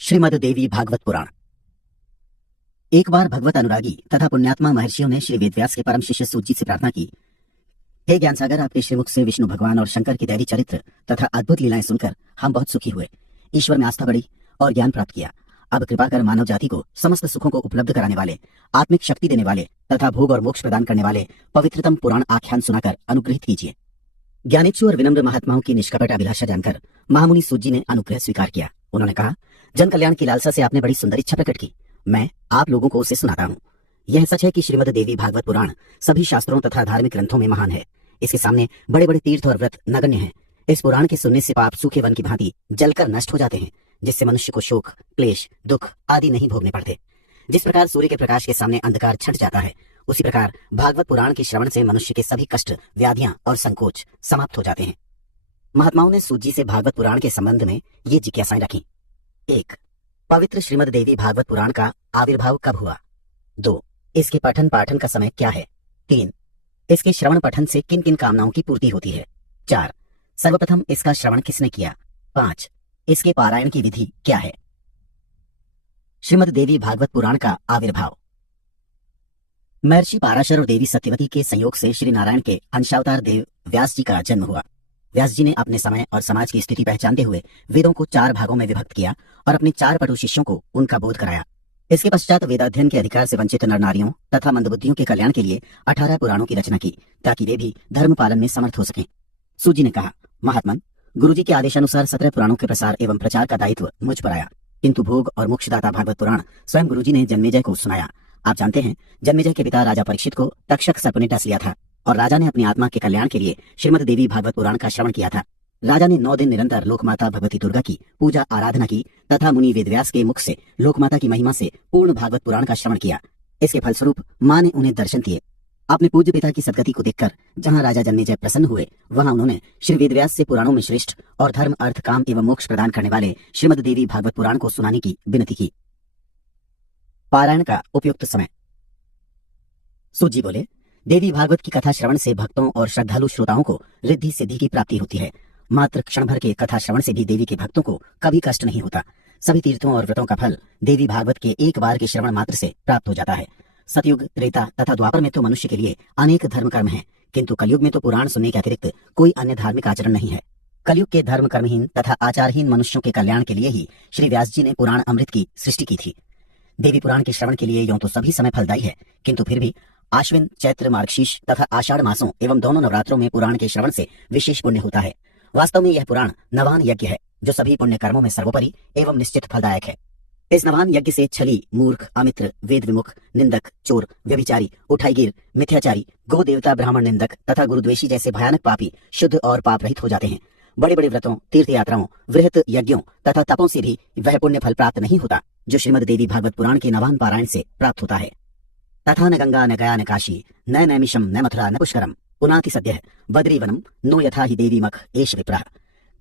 श्रीमद् देवी भागवत पुराण। एक बार भगवत अनुरागी तथा पुण्यात्मा महर्षियों ने श्री वेदव्यास के परम शिष्य सूत जी से प्रार्थना की, हे ज्ञान सागर, आपके श्रीमुख से विष्णु भगवान और शंकर की दैवी चरित्र तथा अद्भुत लीलाएं सुनकर हम बहुत सुखी हुए, ईश्वर में आस्था बढ़ी और ज्ञान प्राप्त किया। अब कृपा कर मानव जाति को समस्त सुखों को उपलब्ध कराने वाले, आत्मिक शक्ति देने वाले तथा भोग और मोक्ष प्रदान करने वाले पवित्रतम पुराण आख्यान सुनाकर अनुग्रहित कीजिए। ज्ञानेच्छु और विनम्र महात्माओं की निष्कपट अभिलाषा जानकर महामुनि सूत जी ने अनुग्रह स्वीकार किया। उन्होंने कहा, जन कल्याण की लालसा से आपने बड़ी सुंदर इच्छा प्रकट की, मैं आप लोगों को उसे सुनाता हूँ। यह सच है कि श्रीमद् देवी भागवत पुराण सभी शास्त्रों तथा धार्मिक ग्रंथों में महान है। इसके सामने बड़े बड़े तीर्थ और व्रत नगण्य हैं। इस पुराण के सुनने से पाप सूखे वन की भांति जलकर नष्ट हो जाते हैं, जिससे मनुष्य को शोक, क्लेश, दुख आदि नहीं भोगने पड़ते। जिस प्रकार सूर्य के प्रकाश के सामने अंधकार छंट जाता है, उसी प्रकार भागवत पुराण के श्रवण से मनुष्य के सभी कष्ट, व्याधियां और संकोच समाप्त हो जाते हैं। महात्माओं ने सूत जी से भागवत पुराण के संबंध में ये जिज्ञासाएं रखी। 1. पवित्र श्रीमद् देवी भागवत पुराण का आविर्भाव कब हुआ? 2. इसके पठन पाठन का समय क्या है? 3. इसके श्रवण पठन से किन किन कामनाओं की पूर्ति होती है? 4. सर्वप्रथम इसका श्रवण किसने किया? 5. इसके पारायण की विधि क्या है? श्रीमद् देवी भागवत पुराण का आविर्भाव। महर्षि पाराशर और देवी सत्यवती के संयोग से श्री नारायण के अंशावतार देव व्यास जी का जन्म हुआ। व्यास जी ने अपने समय और समाज की स्थिति पहचानते हुए वेदों को 4 भागों में विभक्त किया और अपने 4 पटु शिष्यों को उनका बोध कराया। इसके पश्चात वेदाध्ययन के अधिकार से वंचित नर नारियों तथा मंदबुद्धियों के कल्याण के लिए 18 पुराणों की रचना की, ताकि वे भी धर्म पालन में समर्थ हो सकें। सूत जी ने कहा, महात्मन, गुरुजी के आदेशानुसार 17 पुराणों के प्रसार एवं प्रचार का दायित्व मुझ पर आया, किंतु भोग और मोक्षदाता भागवत पुराण स्वयं गुरुजी ने जन्मेजय को सुनाया। आप जानते हैं, जन्मेजय के पिता राजा परीक्षित को तक्षक सर्प ने डस लिया था और राजा ने अपनी आत्मा के कल्याण के लिए श्रीमद् देवी भागवत पुराण का श्रवण किया था। राजा ने 9 दिन निरंतर लोकमाता भगवती दुर्गा की पूजा आराधना की तथा मुनि वेदव्यास के मुख से लोकमाता की महिमा से पूर्ण भागवत पुराण का श्रवण किया। इसके फलस्वरूप मां ने उन्हें दर्शन दिए। अपने पूज्य पिता की सदगति को देखकर जहां राजा जन्मेजय प्रसन्न हुए, वहां उन्होंने श्री वेदव्यास से पुराणों में श्रेष्ठ और धर्म, अर्थ, काम एवं मोक्ष प्रदान करने वाले श्रीमद् देवी भागवत पुराण को सुनाने की विनती की। पारायण का उपयुक्त समय। सूत जी बोले, देवी भागवत की कथा श्रवण से भक्तों और श्रद्धालु श्रोताओं को रिद्धि सिद्धि की प्राप्ति होती है। मात्र क्षण भर के कथा श्रवण से भी देवी के भक्तों को कभी कष्ट नहीं होता। सभी तीर्थों और व्रतों का फल देवी भागवत के एक बार के श्रवण मात्र से प्राप्त हो जाता है। सतयुग, त्रेता तथा द्वापर में तो मनुष्य के लिए अनेक धर्म कर्म हैं, किंतु कलयुग में तो पुराण सुनने के अतिरिक्त कोई अन्य धार्मिक आचरण नहीं है। कलयुग के धर्म कर्महीन तथा आचारहीन मनुष्यों के कल्याण के लिए ही श्री व्यास जी ने पुराण अमृत की सृष्टि की थी। देवी पुराण के श्रवण के लिए यूं तो सभी समय फलदायी है, किंतु फिर भी आश्विन, चैत्र, मार्गशीर्ष तथा आषाढ़ मासों एवं दोनों नवरात्रों में पुराण के श्रवण से विशेष पुण्य होता है। वास्तव में यह पुराण नवान यज्ञ है, जो सभी पुण्य कर्मों में सर्वोपरि एवं निश्चित फलदायक है। इस नवान यज्ञ से छली, मूर्ख, अमित्र, वेद विमुख, निंदक, चोर, व्यभिचारी, उठाईगिर, मिथ्याचारी, गो देवता, ब्राह्मण निंदक तथा गुरुद्वेषी जैसे भयानक पापी शुद्ध और पाप रहित हो जाते हैं। बड़े बड़े व्रतों, तीर्थ यात्राओं, वृहत यज्ञों तथा तपों से भी वह पुण्य फल प्राप्त नहीं होता जो श्रीमद् देवी भागवत पुराण के नवान पारायण से प्राप्त होता है। तथा न गंगा न गया न काशी न नैमिषम न मथुरा न पुष्करम पुनाति सद्यः बद्रीवनम नो यथा ही देवी मख एष विप्रः।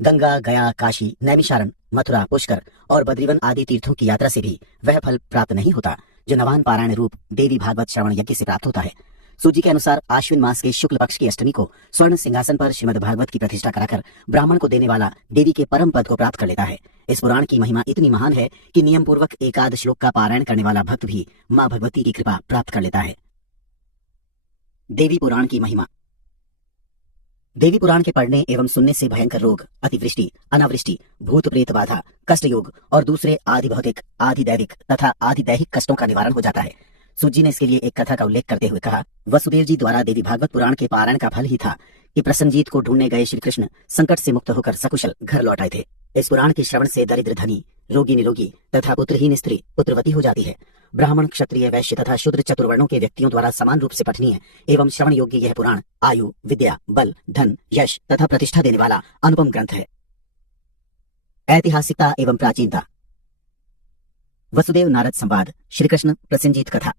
गंगा, गया, काशी, नैमिषारण्य, मथुरा, पुष्कर और बद्रीवन आदि तीर्थों की यात्रा से भी वह फल प्राप्त नहीं होता जो नवान पारायण रूप देवी भागवत श्रवण यज्ञ से प्राप्त होता है। सूजी के अनुसार आश्विन मास के शुक्ल पक्ष की अष्टमी को स्वर्ण सिंहासन पर श्रीमद् भागवत की प्रतिष्ठा कराकर ब्राह्मण को देने वाला देवी के परम पद को प्राप्त कर लेता है। इस पुराण की महिमा इतनी महान है कि नियम पूर्वक एकाद श्लोक का पारायण करने वाला भक्त भी मां भगवती की कृपा प्राप्त कर लेता है। देवी पुराण की महिमा। देवी पुराण के पढ़ने एवं सुनने से भयंकर रोग, अतिवृष्टि, अनावृष्टि, भूत प्रेत बाधा, कष्ट योग और दूसरे आदि भौतिक, आदि दैविक तथा आदि दैहिक कष्टों का निवारण हो जाता है। सूत जी ने इसके लिए एक कथा का उल्लेख करते हुए कहा, वसुदेव जी द्वारा देवी भागवत पुराण के पारायण का फल ही था कि प्रसन्नजीत को ढूंढने गए श्री कृष्ण संकट से मुक्त होकर सकुशल घर लौट आए थे। इस पुराण के श्रवण से दरिद्र धनी, रोगी निरोगी तथा पुत्रहीन स्त्री पुत्रवती हो जाती है। ब्राह्मण, क्षत्रिय, वैश्य तथा शूद्र चतुर्वर्णों के व्यक्तियों द्वारा समान रूप से पठनीय एवं श्रवण योग्य यह पुराण आयु, विद्या, बल, धन, यश तथा प्रतिष्ठा देने वाला अनुपम ग्रंथ है। ऐतिहासिकता एवं प्राचीनता। वसुदेव नारद संवाद। श्रीकृष्ण प्रसेनजीत कथा।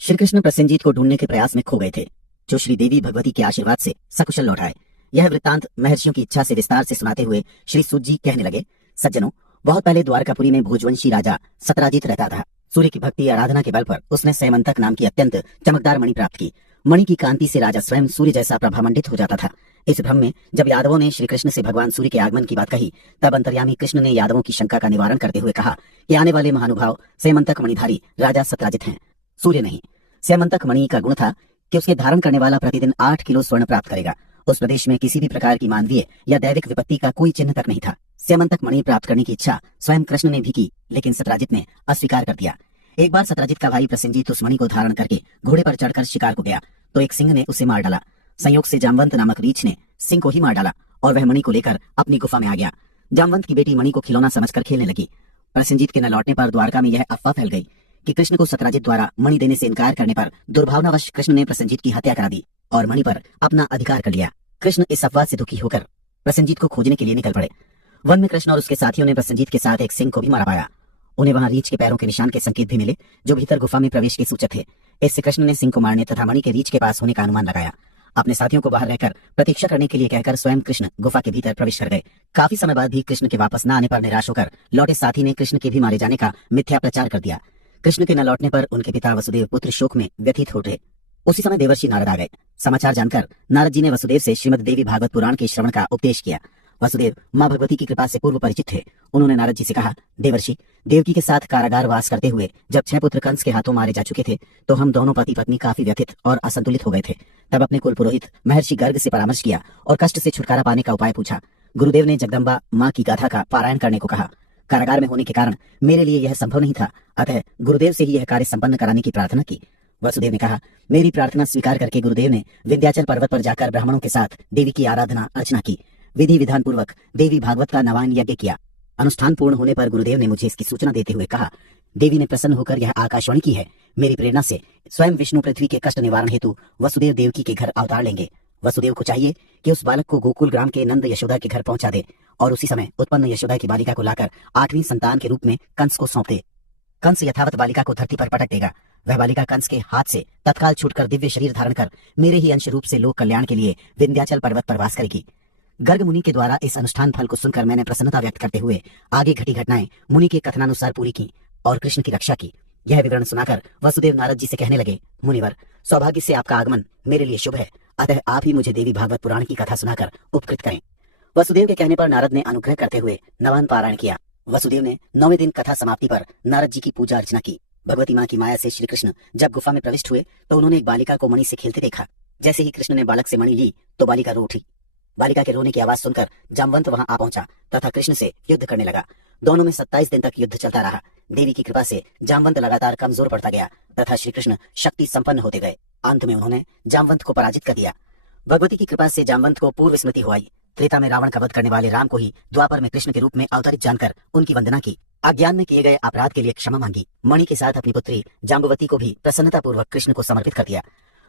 श्रीकृष्ण प्रसेनजीत को ढूंढने के प्रयास में खो गए थे, जो श्री देवी भगवती के आशीर्वाद से सकुशल लौट आए। यह वृत्तांत महर्षियों की इच्छा से विस्तार से सुनाते हुए श्री सूत जी कहने लगे, सज्जनों, बहुत पहले द्वारकापुरी में भोजवंशी राजा सतराजीत रहता था। सूर्य की भक्ति आराधना के बल पर उसने सैमंतक नाम की अत्यंत चमकदार मणि प्राप्त की। मणि की कांति से राजा स्वयं सूर्य जैसा प्रभामंडित हो जाता था। इस भ्रम में जब यादवों ने श्री कृष्ण से भगवान सूर्य के आगमन की बात कही, तब अंतर्यामी कृष्ण ने यादवों की शंका का निवारण करते हुए कहा कि आने वाले महानुभाव स्यमंतक मणिधारी राजा सत्राजित हैं, सूर्य नहीं। स्यमंतक मणि का गुण था कि उसके धारण करने वाला प्रतिदिन 8 किलो स्वर्ण प्राप्त करेगा। उस प्रदेश में किसी भी प्रकार की मानवीय या दैविक विपत्ति का कोई चिन्ह तक नहीं था। स्यमंतक मणि प्राप्त करने की इच्छा स्वयं कृष्ण ने भी की, लेकिन सत्राजित ने अस्वीकार कर दिया। एक बार सत्राजित का भाई प्रसेनजीत उस मणि को धारण करके घोड़े पर चढ़कर शिकार को गया तो एक सिंह ने उसे मार डाला। संयोग से जामवंत नामक रीछ ने सिंह को ही मार डाला और वह मणि को लेकर अपनी गुफा में आ गया। जामवंत की बेटी मणि को खिलौना समझकर खेलने लगी। प्रसेनजीत के न लौटने पर द्वारका में यह अफवाह फैल गई कि कृष्ण को सत्राजित द्वारा मणि देने से इनकार करने पर दुर्भावनावश कृष्ण ने प्रसेनजीत की हत्या करा दी और मणि पर अपना अधिकार कर लिया। कृष्ण इस अफवाह से दुखी होकर प्रसेनजीत को खोजने के लिए निकल पड़े। वन में कृष्ण और उसके साथियों ने प्रसेनजीत के साथ एक सिंह को भी मारा पाया। उन्हें वहां रीछ के पैरों के निशान के संकेत भी मिले जो भीतर गुफा में प्रवेश के सूचक थे। इससे कृष्ण ने सिंह को मारने तथा मणि के रीछ के पास होने का अनुमान लगाया। अपने साथियों को बाहर रहकर प्रतीक्षा करने के लिए कहकर स्वयं कृष्ण गुफा के भीतर प्रवेश कर गए। काफी समय बाद भी कृष्ण के वापस न आने पर निराश होकर लौटे साथी ने कृष्ण के भी मारे जाने का मिथ्या प्रचार कर दिया। कृष्ण के न लौटने पर उनके पिता वसुदेव पुत्र शोक में व्यथित हो उठे। उसी समय देवर्षि नारद आ गए। समाचार जानकर नारद जी ने वसुदेव से श्रीमद देवी भागवत पुराण के श्रवण का उपदेश किया। वसुदेव मां भगवती की कृपा से पूर्व परिचित थे। उन्होंने नारद जी से कहा, देवर्षि, देवकी के साथ कारागार वास करते हुए जब 6 पुत्र कंस के हाथों मारे जा चुके थे तो हम दोनों पति पत्नी काफी व्यथित और असंतुलित हो गए थे। तब अपने कुल पुरोहित महर्षि गर्ग से परामर्श किया और कष्ट से छुटकारा पाने का उपाय पूछा। गुरुदेव ने जगदम्बा मां की गाथा का पारायण करने को कहा। कारागार में होने के कारण मेरे लिए यह संभव नहीं था, अतः गुरुदेव से ही यह कार्य संपन्न कराने की प्रार्थना की। वसुदेव ने कहा, मेरी प्रार्थना स्वीकार करके गुरुदेव ने विंध्याचल पर्वत पर जाकर ब्राह्मणों के साथ देवी की आराधना अर्चना की। विधि विधान पूर्वक देवी भागवत का नवान यज्ञ किया। अनुष्ठान पूर्ण होने पर गुरुदेव ने मुझे इसकी सूचना देते हुए कहा, देवी ने प्रसन्न होकर यह आकाशवाणी की है। मेरी प्रेरणा से स्वयं विष्णु पृथ्वी के कष्ट निवारण हेतु वसुदेव देवकी के घर अवतार लेंगे। वसुदेव को चाहिए कि उस बालक को गोकुल ग्राम के नंद यशोदा के घर पहुंचा दे और उसी समय उत्पन्न यशोदा की बालिका को लाकर 8वीं संतान के रूप में कंस को सौंप दे। कंस यथावत बालिका को धरती पर पटक देगा। वह बालिका कंस के हाथ से तत्काल छूटकर दिव्य शरीर धारण कर मेरे ही अंश रूप से लोक कल्याण के लिए विंध्याचल पर्वत पर वास करेगी। गर्ग मुनि के द्वारा इस अनुष्ठान फल को सुनकर मैंने प्रसन्नता व्यक्त करते हुए आगे घटी घटनाएं मुनि के कथनानुसार पूरी की और कृष्ण की रक्षा की। यह विवरण सुनाकर वसुदेव नारद जी से कहने लगे, मुनिवर, सौभाग्य से आपका आगमन मेरे लिए शुभ है, अतः आप ही मुझे देवी भागवत पुराण की कथा सुनाकर उपकृत करें। वसुदेव के कहने पर नारद ने अनुग्रह करते हुए नवान पारायण किया। वसुदेव ने 9वें दिन कथा समाप्ति पर नारद जी की पूजा अर्चना की। भगवती मां की माया से श्री कृष्ण जब गुफा में प्रविष्ट हुए तो उन्होंने एक बालिका को मणि से खेलते देखा। जैसे ही कृष्ण ने बालक से मणि ली तो बालिका रो उठी। बालिका के रोने की आवाज सुनकर जामवंत वहां आ पहुंचा तथा कृष्ण से युद्ध करने लगा। दोनों में 27 दिन तक युद्ध चलता रहा। देवी की कृपा से जामवंत लगातार कमजोर पड़ता गया तथा श्री कृष्ण शक्ति संपन्न होते गए। अंत में उन्होंने जामवंत को पराजित कर दिया। भगवती की कृपा से जामवंत को पूर्व स्मृति हो आई। त्रेता में रावण का वध करने वाले राम को ही द्वापर में कृष्ण के रूप में अवतरित जानकर उनकी वंदना की। अज्ञान में किए गए अपराध के लिए क्षमा मांगी। मणि के साथ अपनी पुत्री जाम्बवती को भी प्रसन्नता पूर्वक कृष्ण को समर्पित कर दिया।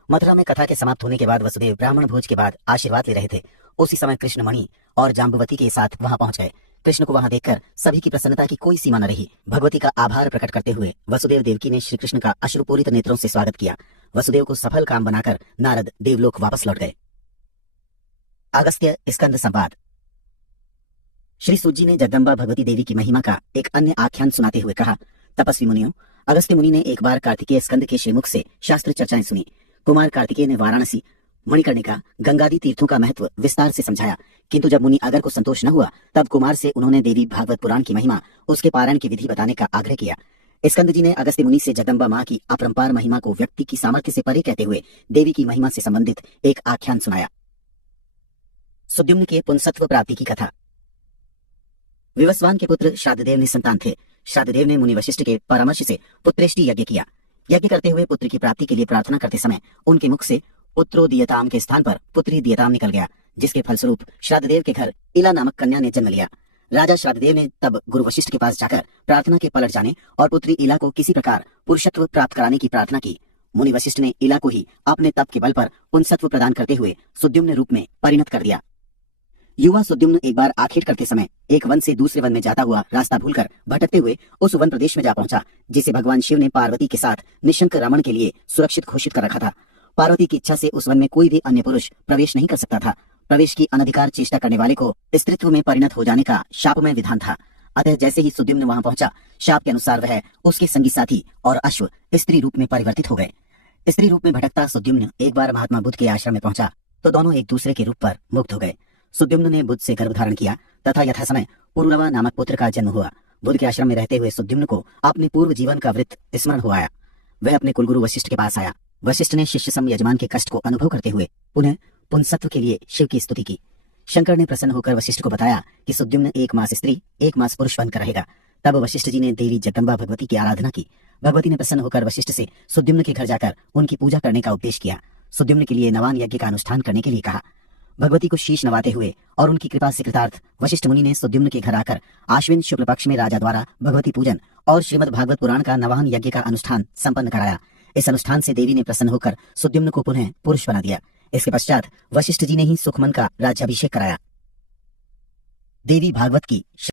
मथुरा में कथा के समाप्त होने के बाद वसुदेव ब्राह्मण भोज के बाद आशीर्वाद ले रहे थे। उसी समय कृष्ण मणि और जाम्बवती के साथ वहां पहुंच गए। कृष्ण को वहां देखकर सभी की प्रसन्नता की कोई सीमा न रही। भगवती का आभार प्रकट करते हुए वसुदेव देवकी ने श्री कृष्ण का अश्रुपूरित नेत्रों से स्वागत किया। वसुदेव को सफल काम बनाकर नारद देवलोक वापस लौट गए। अगस्त्य स्कंद संवाद। श्री सूत जी ने जगदम्बा भगवती देवी की महिमा का एक अन्य आख्यान सुनाते हुए कहा, तपस्वी मुनियों, अगस्त्य मुनि ने एक बार कार्तिकेय स्कंद के श्रीमुख से शास्त्र चर्चाएं सुनी। कुमार कार्तिकेय ने वाराणसी, मणिकर्णिका, गंगादि तीर्थों का महत्व विस्तार से समझाया, किंतु जब मुनि अगर को संतोष न हुआ तब कुमार से उन्होंने देवी भागवत पुराण की महिमा, उसके पारायण की विधि बताने का आग्रह किया। स्कंद जी ने अगस्त्य मुनि से जगदम्बा मां की अपरंपार महिमा को व्यक्ति की सामर्थ्य से परे कहते हुए देवी की महिमा से संबंधित एक आख्यान सुनाया। सुद्युम्न के पुंसत्व प्राप्ति की कथा। विवस्वान के पुत्र श्राद्धदेव निसंतान थे। श्राद्धदेव ने मुनि वशिष्ठ के परामर्श से पुत्रेष्टि यज्ञ किया। यज्ञ करते हुए पुत्र की प्राप्ति के लिए प्रार्थना करते समय उनके मुख से पुत्रो दियताम के स्थान पर पुत्री दियताम निकल गया, जिसके फलस्वरूप श्राद्धदेव के घर इला नामक कन्या ने जन्म लिया। राजा श्राद्धदेव ने तब गुरु वशिष्ठ के पास जाकर प्रार्थना के पलट जाने और पुत्री इला को किसी प्रकार पुरुषत्व प्राप्त कराने की प्रार्थना की। मुनि वशिष्ठ ने इला को ही अपने तप के बल पर पुंसत्व प्रदान करते हुए सुद्युम्न रूप में परिणत कर दिया। युवा सुद्युम्न एक बार आखेट करते समय एक वन से दूसरे वन में जाता हुआ रास्ता भूलकर भटकते हुए उस वन प्रदेश में जा पहुंचा जिसे भगवान शिव ने पार्वती के साथ निशंक रमण के लिए सुरक्षित घोषित कर रखा था। पार्वती की इच्छा से उस वन में कोई भी अन्य पुरुष प्रवेश नहीं कर सकता था। प्रवेश की अनधिकार चेष्टा करने वाले को स्त्रीत्व में परिणत हो जाने का शापमय विधान था। अतः जैसे ही सुद्युम्न वहां पहुंचा, शाप के अनुसार वह, उसके संगी साथी और अश्व स्त्री रूप में परिवर्तित हो गए। स्त्री रूप में भटकता सुद्युम्न एक बार महात्मा बुद्ध के आश्रम में पहुंचा तो दोनों एक दूसरे के रूप पर मुग्ध हो गए। सुद्युम्न ने बुद्ध से गर्भ धारण किया तथा यथासमय पुरुरवा नामक पुत्र का जन्म हुआ। बुद्ध के आश्रम में रहते हुए सुद्युम्न को अपने पूर्व जीवन का वृत्त स्मरण हो आया। वह अपने कुलगुरु वशिष्ठ के पास आया। वशिष्ठ ने शिष्य सम यजमान के कष्ट को अनुभव करते हुए पुनः पुंसत्व के लिए शिव की स्तुति की। शंकर ने प्रसन्न होकर वशिष्ठ को बताया कि सुद्युम्न 1 मास स्त्री 1 मास पुरुष बनकर रहेगा। तब वशिष्ठ जी ने देवी जगदम्बा भगवती की आराधना की। भगवती ने प्रसन्न होकर वशिष्ठ से सुद्युम्न के घर जाकर उनकी पूजा करने का उपदेश किया। सुद्युम्न के लिए नवान यज्ञ का अनुष्ठान करने के लिए कहा। भगवती को शीश नवाते हुए और उनकी कृपा से कृतार्थ वशिष्ठ मुनि ने सुद्युम्न के घर आकर आश्विन शुक्ल पक्ष में राजा द्वारा भगवती पूजन और श्रीमद् भागवत पुराण का नवान यज्ञ का अनुष्ठान संपन्न कराया। इस अनुष्ठान से देवी ने प्रसन्न होकर सुद्युम्न को पुनः पुरुष बना दिया। इसके पश्चात वशिष्ठ जी ने ही सुखमन का राज्याभिषेक कराया। देवी भागवत की